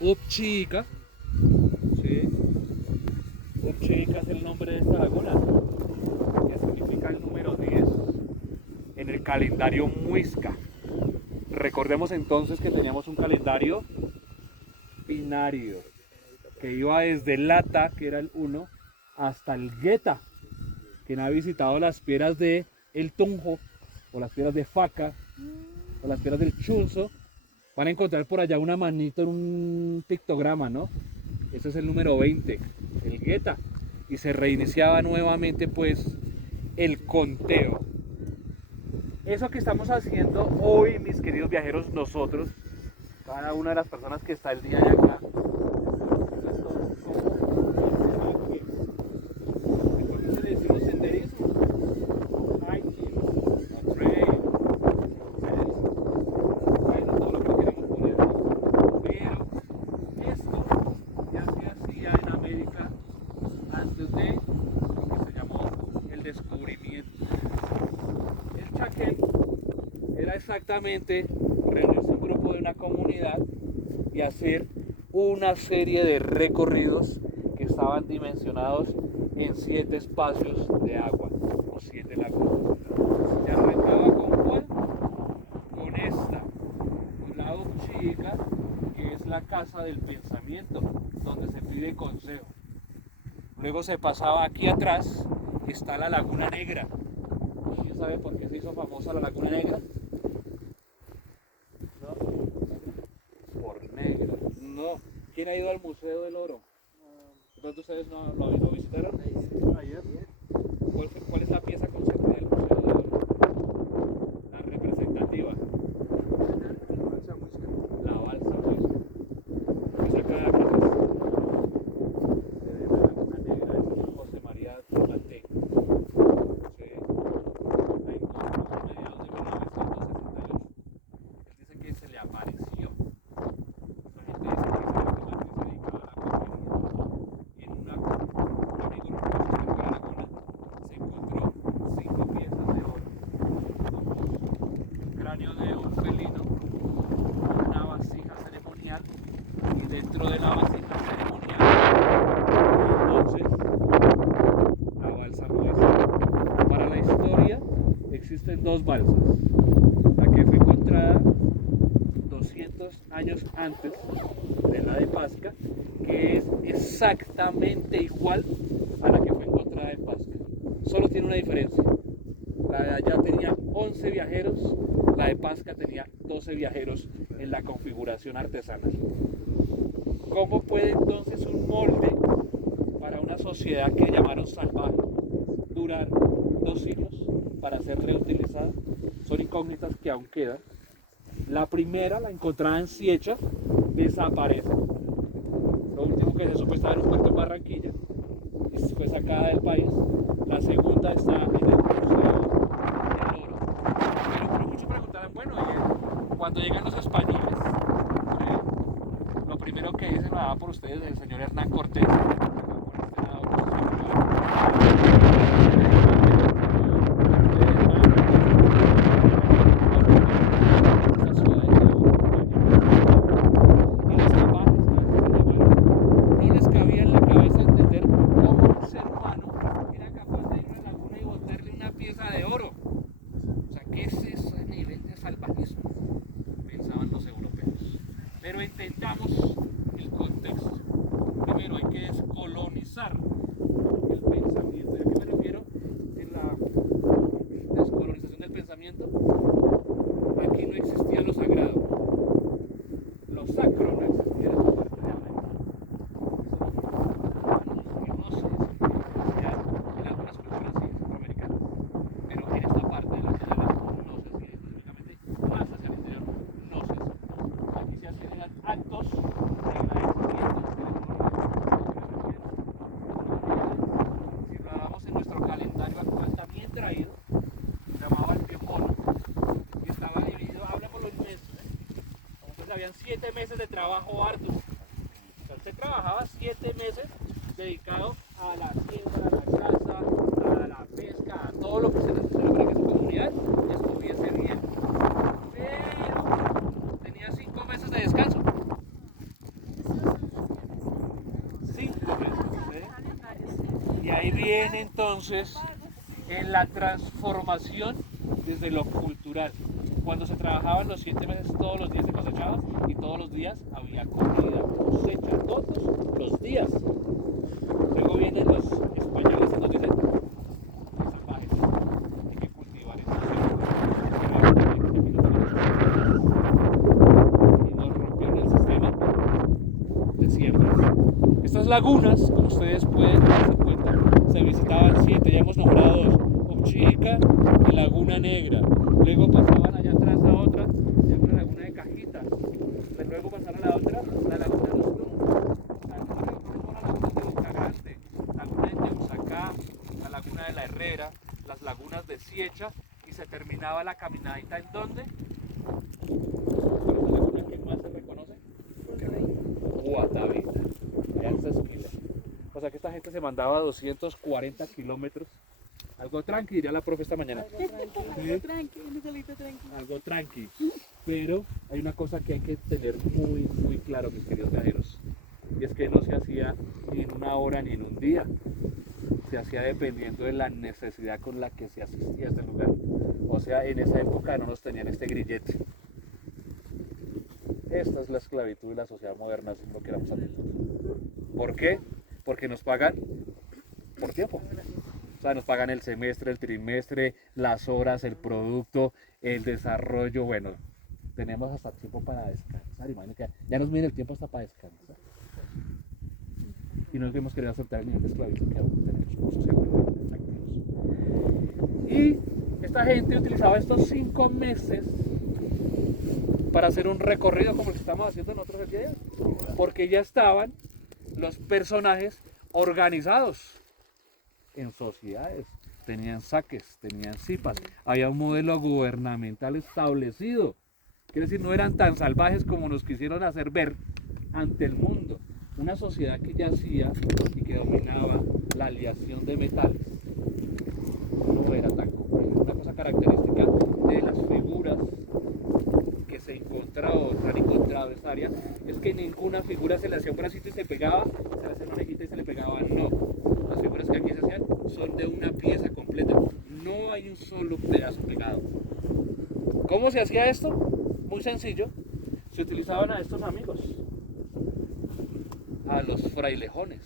Upchica, ¿sí? Upchica es el nombre de esta laguna, que significa el número 10 en el calendario muisca. Recordemos entonces que teníamos un calendario binario que iba desde el Lata, que era el 1, hasta el Geta. Quien ha visitado las piedras de El Tunjo, o las piedras de Faca, o las piedras del Chunzo, van a encontrar por allá una manito en un pictograma, ¿no? Ese es el número 20, el Geta. Y se reiniciaba nuevamente pues el conteo. Eso que estamos haciendo hoy, mis queridos viajeros, nosotros, cada una de las personas que está el día de acá, entonces le decimos senderismo, hiking, o trail, bueno, todo lo que queremos poner. Pero esto ya se hacía en América antes de lo que se llamó el descubrimiento. El chaquén era exactamente reunirse un grupo de una comunidad y hacer una serie de recorridos que estaban dimensionados en 7 espacios de agua o 7 lagunas. Se arrancaba con cuál? Con esta, con la chica, que es la casa del pensamiento, donde se pide consejo. Luego se pasaba aquí atrás, está la Laguna Negra. ¿Quién sabe por qué se hizo famosa la Laguna Negra? ¿No? Por negra. No. ¿Quién ha ido al Museo del Oro? ¿De pronto ustedes lo visitaron? Ayer. ¿Cuál es la pieza conceptual del Museo del Oro? La representativa. La balsa muisca. Esa cada casa se ve la Laguna Negra de José María Pimentel. Sí. La encontró a mediados de 1968. Él dice que se le apareció. La gente dice que se dedicaba a la comedia. Y en una amigo cerca de la laguna se encontró 5 piezas de oro, un cráneo de un felino, una vasija ceremonial y dentro de la vasija ceremonial entonces la balsa muestra. Para la historia existen 2 balsas, la que fue encontrada 200 años antes de la de Pasca, que es exactamente igual a la que fue encontrada en Pasca. Solo tiene una diferencia. La de allá tenía 11 viajeros, la de Pasca tenía 12 viajeros en la configuración artesanal. ¿Cómo puede entonces un molde para una sociedad que llamaron salvaje durar 2 siglos para ser reutilizada? Son incógnitas que aún quedan. La primera, la encontrada en Ciecha, desaparece. Lo último que se supo estaba en un puerto en Barranquilla y fue sacada del país. La segunda está en el Museo del Oro. Pero muchos preguntarán, bueno, cuando llegan los españoles, lo primero que dicen, va por ustedes, el señor Hernán Cortés, por este lado, no les cabía en la cabeza entender cómo un ser humano era capaz de ir a una laguna y botarle una pieza de oro. O sea, ¿qué es ese nivel de salvajismo? Pensaban los europeos. Pero entendamos el contexto. Primero hay que descolonizar el pensamiento. ¿A qué me refiero en la descolonización del pensamiento? Aquí no existía lo sagrado. Lo sacro no existía en esta parte de América. No sé, ya en algunas culturas sí, centroamericanas, pero en esta parte de la ciudad no sé si específicamente, más hacia el interior, no sé si. Aquí se hacían actos de agradecimiento. Si lo damos en nuestro calendario actual también traído, se llamaba el Piojón, y estaba dividido, habla por los meses, entonces habían 7 meses de trabajo arduo. O sea, usted trabajaba 7 meses dedicado a la siembra, a la caza, a la pesca, a todo lo que se necesitaba para que su comunidad estuviese bien. Pero tenía 5 meses de descanso. ahí viene entonces en la transformación desde lo cultural. Cuando se trabajaban los 7 meses, todos los días se cosechaba y todos los días había comida, cosecha, todos los días. Luego vienen los españoles y nos dicen, salvajes, hay que cultivar esto. Y nos rompieron el sistema de siembras. Estas lagunas, como ustedes pueden darse cuenta, se visitaban 7, ya hemos nombrado 2, Upchica y Laguna Negra. Luego pasaban allá atrás a otra, se llama la Laguna de Cajita. Luego pasaron a la otra, la Laguna de los Lumos. La Laguna de Boca Grande, la Laguna de Teusacá, la Laguna de la Herrera, las lagunas de Siecha, y se terminaba la caminadita ¿en dónde? ¿Cuál es la laguna que más se reconoce? Guatavita. Allá en Sesquila. O sea que esta gente se mandaba 240 kilómetros. Algo tranqui, diría la profe esta mañana. Algo tranqui, un solito tranqui. Algo tranqui. Pero hay una cosa que hay que tener muy, muy claro, mis queridos viajeros. Y es que no se hacía ni en una hora ni en un día. Se hacía dependiendo de la necesidad con la que se asistía a este lugar. O sea, en esa época no nos tenían este grillete. Esta es la esclavitud de la sociedad moderna, si no queramos admitir. ¿Por qué? Porque nos pagan por tiempo. O sea, nos pagan el semestre, el trimestre, las horas, el producto, el desarrollo. Bueno, tenemos hasta tiempo para descansar. Imagínate que ya nos mide el tiempo hasta para descansar. Y no hemos querido aceptar el nivel de esclavitud que aún tenemos como sociedad activos. Y esta gente utilizaba estos 5 meses para hacer un recorrido como el que estamos haciendo nosotros el día de hoy. Porque ya estaban los personajes organizados en sociedades, tenían saques, tenían cipas, había un modelo gubernamental establecido. Quiere decir, no eran tan salvajes como nos quisieron hacer ver ante el mundo. Una sociedad que yacía y que dominaba la aleación de metales no era tan compleja. Una cosa característica de las figuras que se encontraba o se han encontrado en esta área es que ninguna figura se le hacía un bracito y se pegaba, se le hacía una orejita y se le pegaba, no. Las figuras que aquí se hacían son de una pieza completa, no hay un solo pedazo pegado. ¿Cómo se hacía esto? Muy sencillo, se utilizaban a estos amigos, a los frailejones.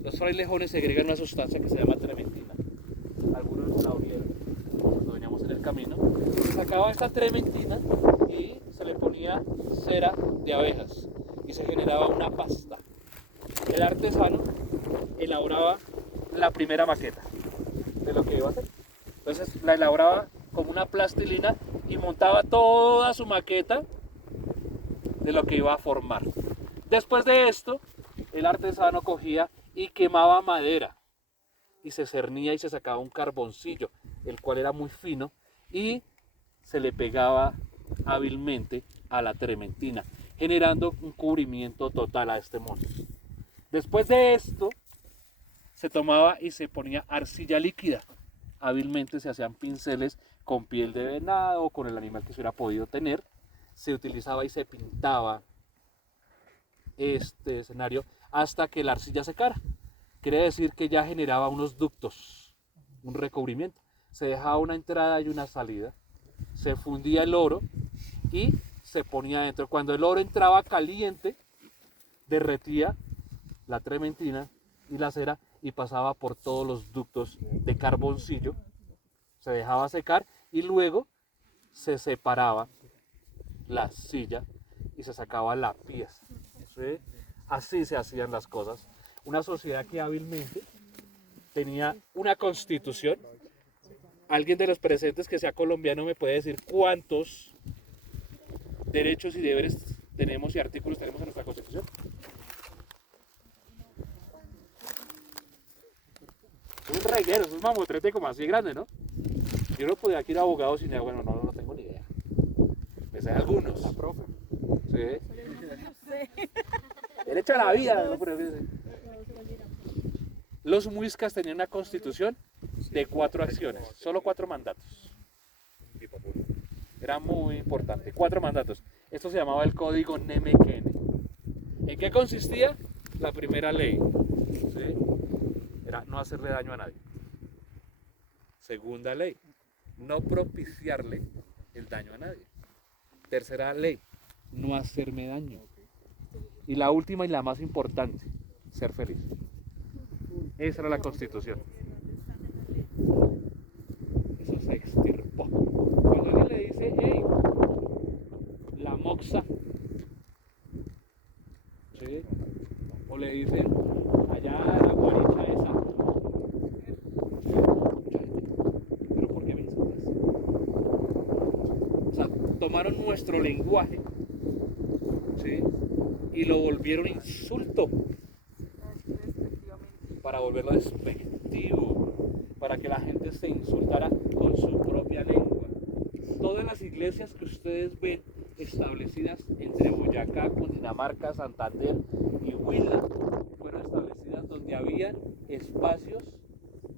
Los frailejones segregan una sustancia que se llama trementina. Algunos la olieron cuando veníamos en el camino. Se sacaba esta trementina y se le ponía cera de abejas y se generaba una pasta. El artesano elaboraba la primera maqueta de lo que iba a hacer. Entonces la elaboraba como una plastilina y montaba toda su maqueta de lo que iba a formar. Después de esto, el artesano cogía y quemaba madera y se cernía y se sacaba un carboncillo, el cual era muy fino y se le pegaba hábilmente a la trementina, generando un cubrimiento total a este monstruo. Después de esto, se tomaba y se ponía arcilla líquida. Hábilmente se hacían pinceles con piel de venado o con el animal que se hubiera podido tener. Se utilizaba y se pintaba este escenario hasta que la arcilla secara. Quiere decir que ya generaba unos ductos, un recubrimiento. Se dejaba una entrada y una salida. Se fundía el oro y se ponía adentro. Cuando el oro entraba caliente, derretía la trementina y la cera y pasaba por todos los ductos de carboncillo. Se dejaba secar y luego se separaba la silla y se sacaba la pieza. ¿Sí? Así se hacían las cosas. Una sociedad que hábilmente tenía una constitución. Alguien de los presentes que sea colombiano me puede decir cuántos derechos y deberes tenemos y artículos tenemos en nuestra constitución. Es un reguero, es un mamotrete como así grande, ¿no? Yo no podía ir a abogado sin bueno, no tengo ni idea. Me sé algunos. La profe. Sí. Derecho a la vida. Los muiscas tenían una constitución de 4 acciones, solo 4 mandatos. Era muy importante, 4 mandatos. Esto se llamaba el Código Nemequene. ¿En qué consistía? La primera ley. ¿Sí? era no hacerle daño a nadie. Segunda ley, no propiciarle el daño a nadie. Tercera ley, no hacerme daño. Y la última y la más importante, ser feliz. Esa era la Constitución. Eso se extirpó. Cuando alguien le dice, hey, la moxa, ¿sí? O le dicen, allá la guaricha esa. ¿Pero por qué me insultas? O sea, tomaron nuestro lenguaje, ¿sí? Y lo volvieron insulto. Para volverlo despectivo, para que la gente se insultara con su propia lengua. Todas las iglesias que ustedes ven establecidas entre Boyacá, Cundinamarca, Santander y Huila fueron establecidas donde había espacios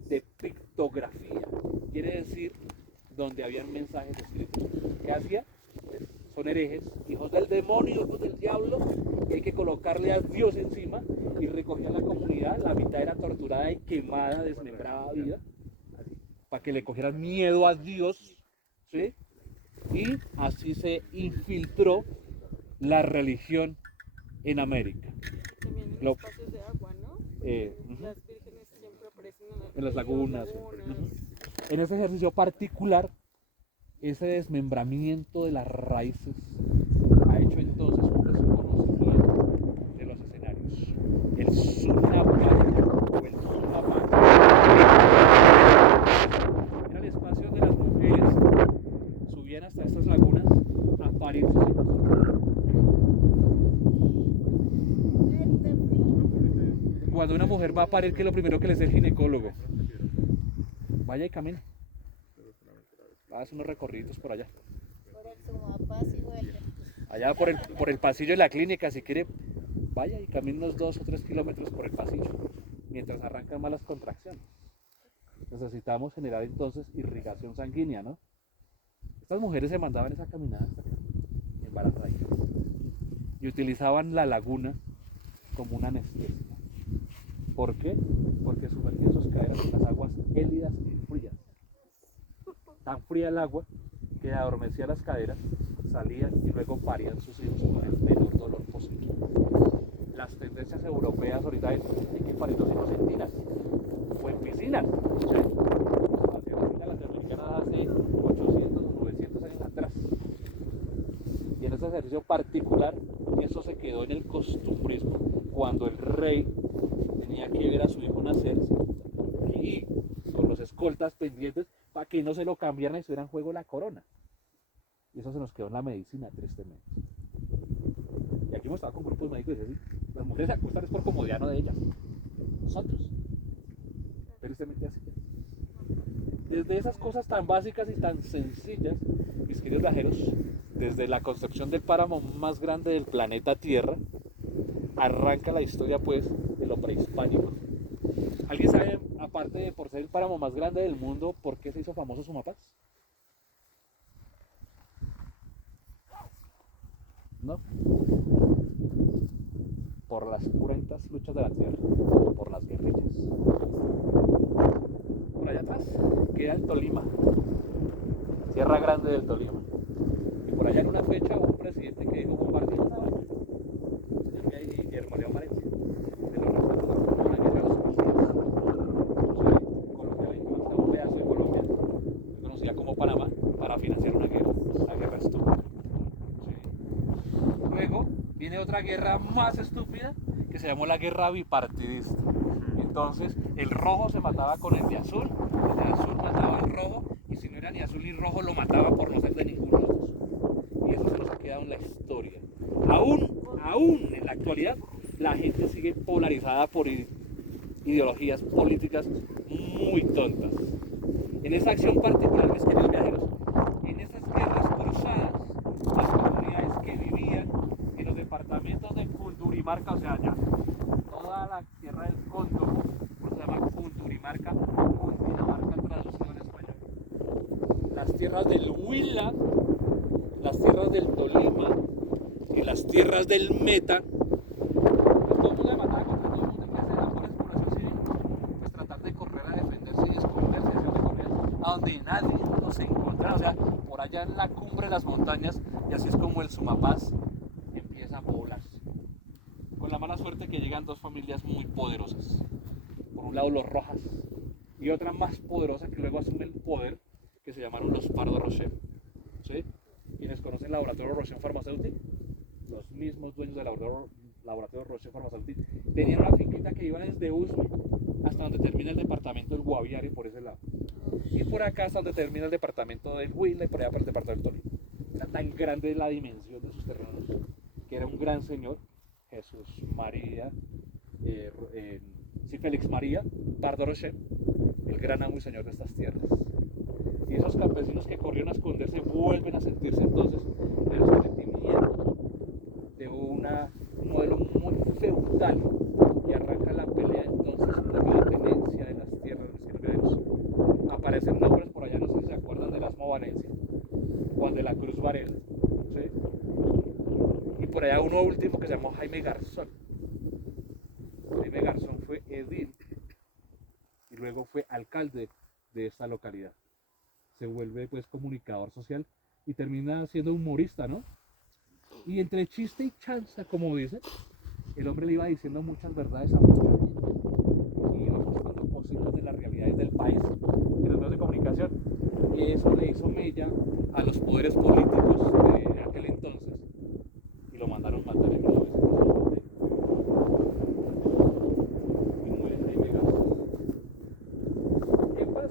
de pictografía, quiere decir donde habían mensajes escritos. ¿Qué hacía? Son herejes, hijos del demonio, hijos del diablo, y hay que colocarle a Dios encima, y recogía la comunidad, la mitad era torturada y quemada, desmembrada a vida, así, para que le cogieran miedo a Dios, ¿sí? Y así se infiltró la religión en América. También en espacios de agua, ¿no? Las vírgenes siempre aparecen En las lagunas. lagunas. En ese ejercicio particular, ese desmembramiento de las raíces ha hecho entonces un desconocimiento de los escenarios. El Sunapán o el Sunapán era el espacio donde las mujeres subían hasta estas lagunas a parir sus hijos. Cuando una mujer va a parir, ¿qué es lo primero que le dice el ginecólogo? Vaya y camine. Haz unos recorridos por allá. Por el Sumapaz y vuelve. Allá por el pasillo de la clínica, si quiere, vaya y camine unos 2 o 3 kilómetros por el pasillo, mientras arrancan malas contracciones. Necesitamos generar entonces irrigación sanguínea, ¿no? Estas mujeres se mandaban esa caminada hasta acá, embarazaditas, y utilizaban la laguna como una anestesia. ¿Por qué? Porque sumergían sus caderas en las aguas gélidas y frías. Tan fría el agua que adormecía las caderas, salían y luego parían sus hijos con el menor dolor posible. Las tendencias europeas ahorita es hay que parir los hijos en tinas o en piscinas. ¿Sí? Hacían así la latinoamericana hace 800 o 900 años atrás. Y en ese ejercicio particular, eso se quedó en el costumbrismo. Cuando el rey tenía que ver a su hijo nacer, y con los escoltas pendientes para que no se lo cambiaran y estuviera en juego la corona. Y eso se nos quedó en la medicina, tristemente. Y aquí hemos estado con grupos médicos y dicen, las mujeres se acuestan es por comodidad, no de ellas. Nosotros. Tristemente así. Desde esas cosas tan básicas y tan sencillas, mis queridos viajeros, desde la concepción del páramo más grande del planeta Tierra, arranca la historia pues de lo prehispánico. ¿Alguien sabe, aparte de por ser el páramo más grande del mundo, por qué se hizo famoso Sumapaz? ¿No? Por las cruentas luchas de la tierra, por las guerrillas. Por allá atrás queda el Tolima, Tierra Grande del Tolima. Y por allá en una fecha hubo un presidente que dijo compartimos esa vaina. Señor Guillermo León Valencia. Se lo recuerdo como una guerra de los países. Colombia le dio hasta un pedazo de Colombia, que conocía como Panamá, para financiar una guerra estúpida. Luego viene otra guerra más estúpida que se llamó la guerra bipartidista. Entonces el rojo se mataba con el de azul mataba al rojo, y si no era ni azul ni rojo lo mataba por no ser de ninguno de los dos. Y eso se nos ha quedado en la historia. Aún en la actualidad la gente sigue polarizada por ideologías políticas muy tontas. En esa acción particular, mis queridos viajeros, en esas guerras cruzadas, las comunidades que vivían en los departamentos de Cundinamarca, o sea, ya toda la tierra del Cóndor, por eso se llama Cundinamarca o Cundinamarca traducido en español. Las tierras del Huila, las tierras del Tolima y las tierras del Meta, pues todo el mundo le mataba contra todo el mundo. ¿Y qué hacía la población civil? Pues donde nadie los encontraba, o sea, por allá en la cumbre de las montañas, y así es como el Sumapaz empieza a poblarse. Con la mala suerte que llegan dos familias muy poderosas. Por un lado los Rojas y otra más poderosa que luego asume el poder, que se llamaron los Pardo Rocher. ¿Sí? Quienes conocen el laboratorio Rocher Pharmaceutic, los mismos dueños del laboratorio Rocher Pharmaceutic, tenían una finquita que iba desde Usme hasta donde termina el departamento del Guaviare por ese lado. Y por acá hasta donde termina el departamento del Huila y por allá para el departamento del Tolima. Era tan grande la dimensión de sus terrenos que era un gran señor, Jesús María, Félix María Pardo Rocher, el gran amo y señor de estas tierras. Y esos campesinos que corrieron a esconderse vuelven a sentirse entonces en el sometimiento de un modelo muy feudal, y arranca la pelea entonces por la tenencia de las tierras de los sirveros. Aparecen nombres por allá, no sé si se acuerdan de Erasmo Valencia, Juan de la Cruz Varela, ¿sí? Y por allá uno último que se llamó Jaime Garzón. Jaime Garzón fue edil y luego fue alcalde de esta localidad. Se vuelve pues comunicador social y termina siendo humorista, ¿no? Y entre chiste y chanza, como dice, el hombre le iba diciendo muchas verdades a mucha gente y iba mostrando cositas de las realidades del país en los medios de comunicación. Y eso le hizo mella a los poderes políticos de aquel entonces y lo mandaron matar en 1990. Y muere Jaime Garzón. Y pues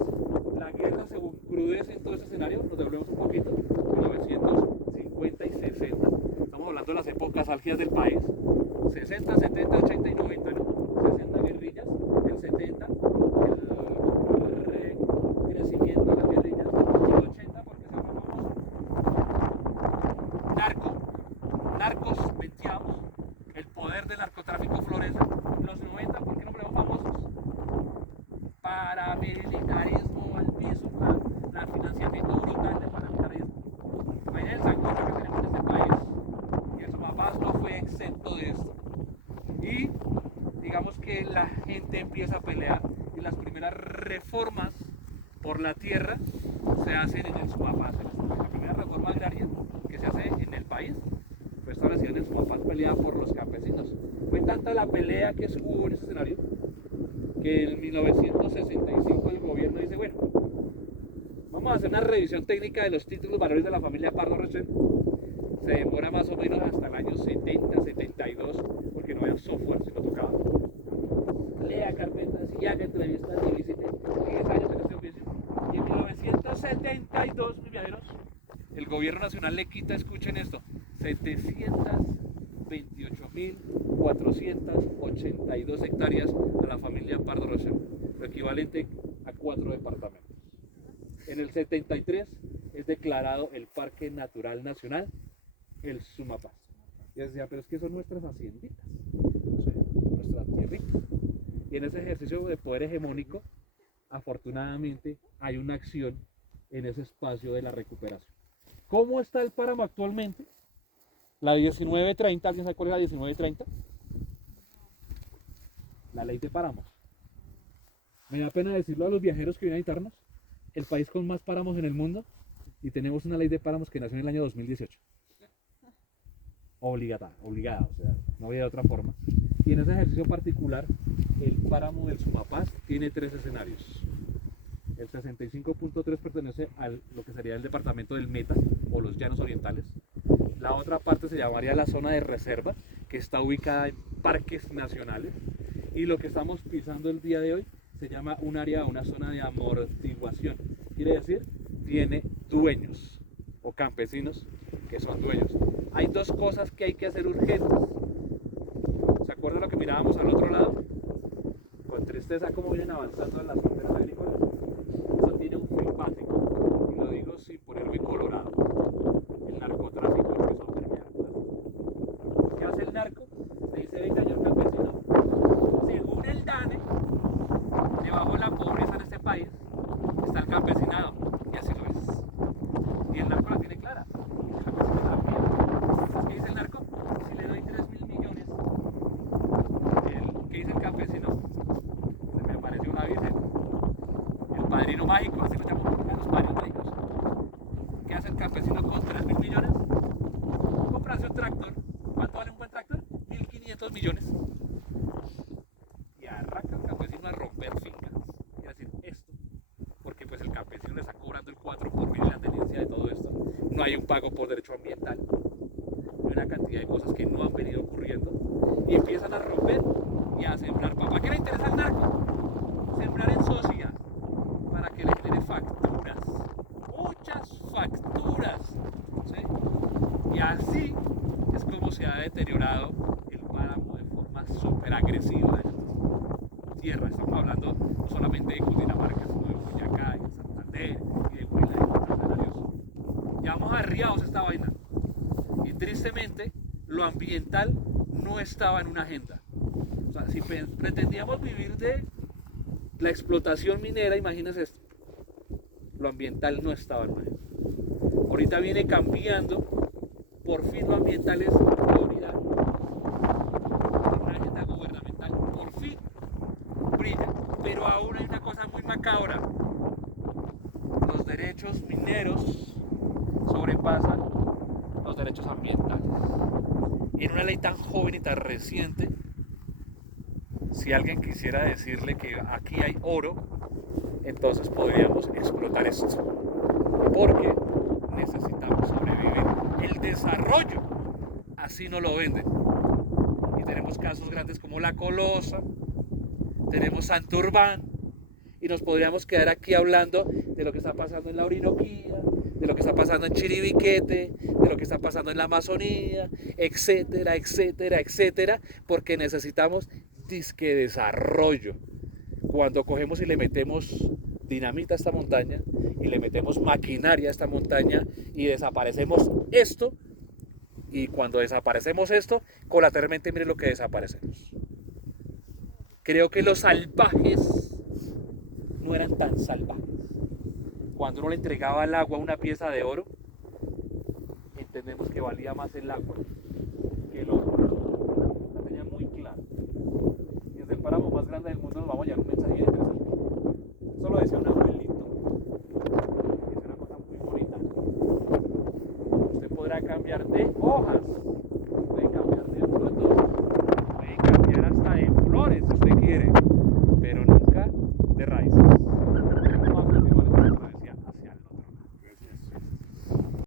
la guerra se crudece en todo ese escenario, nos devolvemos un poquito, 1950 y 60. Estamos hablando de las épocas álgidas del país, 60, 70, 80 y 90, ¿no? 60 guerrillas, el 70 el crecimiento de las guerrillas, y el 80 porque se fue famoso. Narcos, venteamos, el poder del narcotráfico florece. Los 90 porque no fuimos famosos. Paramilitarismo al piso, el financiamiento brutal del paramilitarismo. Imagínense el sancocho que tenemos en este país. Y el Sumapaz no fue exento de esto. Y digamos que la gente empieza a pelear y las primeras reformas por la tierra se hacen en el Sumapaz. La primera reforma agraria que se hace en el país fue establecida en el Sumapaz, peleada por los campesinos. Fue tanta la pelea que hubo en ese escenario que en 1965 el gobierno dice, bueno, vamos a hacer una revisión técnica de los títulos valores de la familia Pardo Rocher. Se demora más o menos hasta el año 70, 72, porque no había software, sino tocaba. Lea carpetas y haga entrevistas y visite 10 años en este oficio. Y en 1972, mis viajeros, el gobierno nacional le quita, escuchen esto, 728.482 hectáreas a la familia Pardo Rocher, lo equivalente a 4 departamentos. En el 73 es declarado el Parque Natural Nacional, el Sumapaz. Y decía, pero es que son nuestras hacienditas, nuestras tierritas. Y en ese ejercicio de poder hegemónico, afortunadamente hay una acción en ese espacio de la recuperación. ¿Cómo está el páramo actualmente? La 1930, ¿alguien sabe cuál es la 1930? La ley de páramos. Me da pena decirlo a los viajeros que vienen a visitarnos, el país con más páramos en el mundo, y tenemos una ley de páramos que nació en el año 2018. Obligada, o sea, no había de otra forma. Y en ese ejercicio particular, el páramo del Sumapaz tiene 3 escenarios. El 65.3 pertenece a lo que sería el departamento del Meta o los Llanos Orientales. La otra parte se llamaría la zona de reserva, que está ubicada en parques nacionales. Y lo que estamos pisando el día de hoy se llama un área, una zona de amortiguación. Quiere decir, tiene dueños o campesinos que son dueños. Hay 2 cosas que hay que hacer urgentes. ¿Se acuerdan lo que mirábamos al otro lado? Con tristeza cómo vienen avanzando en las fronteras agrícolas. Eso tiene un fin básico, y lo digo sin ponerme colorado. El narcotráfico empezó a permear. ¿Qué hace el narco? Le dice, venga, señor campesino, según el DANE, debajo de la pobreza en este país está el campesinado, y así lo es. Y el narco la tiene clara. El campesino también. ¿Qué dice el narco? Si le doy 3.000 millones, ¿qué dice el campesino? Se me apareció una virgen. El padrino mágico, así lo llaman los 500 millones. Y arranca el campesino a romper fincas. Y a decir esto, porque pues el campesino le está cobrando el 4 por mil la tenencia de todo esto. No hay un pago por derecho ambiental. Hay una cantidad de cosas que no han venido ocurriendo. Y empiezan a romper y a sembrar papa. ¿Qué le interesa al narco? Sembrar en sociedad para que le genere facturas. Muchas facturas. ¿Sí? Y así es como se ha deteriorado el páramo de forma súper agresiva en estas tierras. Estamos hablando no solamente de Cundinamarca, sino de Boyacá, y de Santander, y de Huila, y de Canarios. Llevamos arriados esta vaina. Y tristemente, lo ambiental no estaba en una agenda. O sea, si pretendíamos vivir de la explotación minera, imagínense esto. Lo ambiental no estaba en una agenda. Ahorita viene cambiando. Por fin lo ambiental es prioridad. Una agenda gubernamental por fin brilla. Pero aún hay una cosa muy macabra. Los derechos mineros sobrepasan los derechos ambientales. Y en una ley tan joven y tan reciente, si alguien quisiera decirle que aquí hay oro, entonces podríamos explotar esto. Porque necesitamos sobrevivir. El desarrollo así no lo venden. Y tenemos casos grandes como La Colosa, tenemos Santurbán, y nos podríamos quedar aquí hablando de lo que está pasando en la Orinoquía, de lo que está pasando en Chiribiquete, de lo que está pasando en la Amazonía, etcétera, etcétera, etcétera, porque necesitamos disque desarrollo. Cuando cogemos y le metemos dinamita a esta montaña y le metemos maquinaria a esta montaña y desaparecemos esto, y cuando desaparecemos esto, colateralmente miren lo que desaparecemos. Creo que los salvajes no eran tan salvajes. Cuando uno le entregaba al agua una pieza de oro, entendemos que valía más el agua que el oro. Lo tenía muy claro. Y desde el páramo más grande del mundo nos vamos a llevar un mensaje interesante. Eso lo decía un abuelito. Y es una cosa muy bonita. Usted podrá cambiar de hojas, puede cambiar de frutos, puede cambiar hasta de flores si usted quiere, pero nunca de raíces.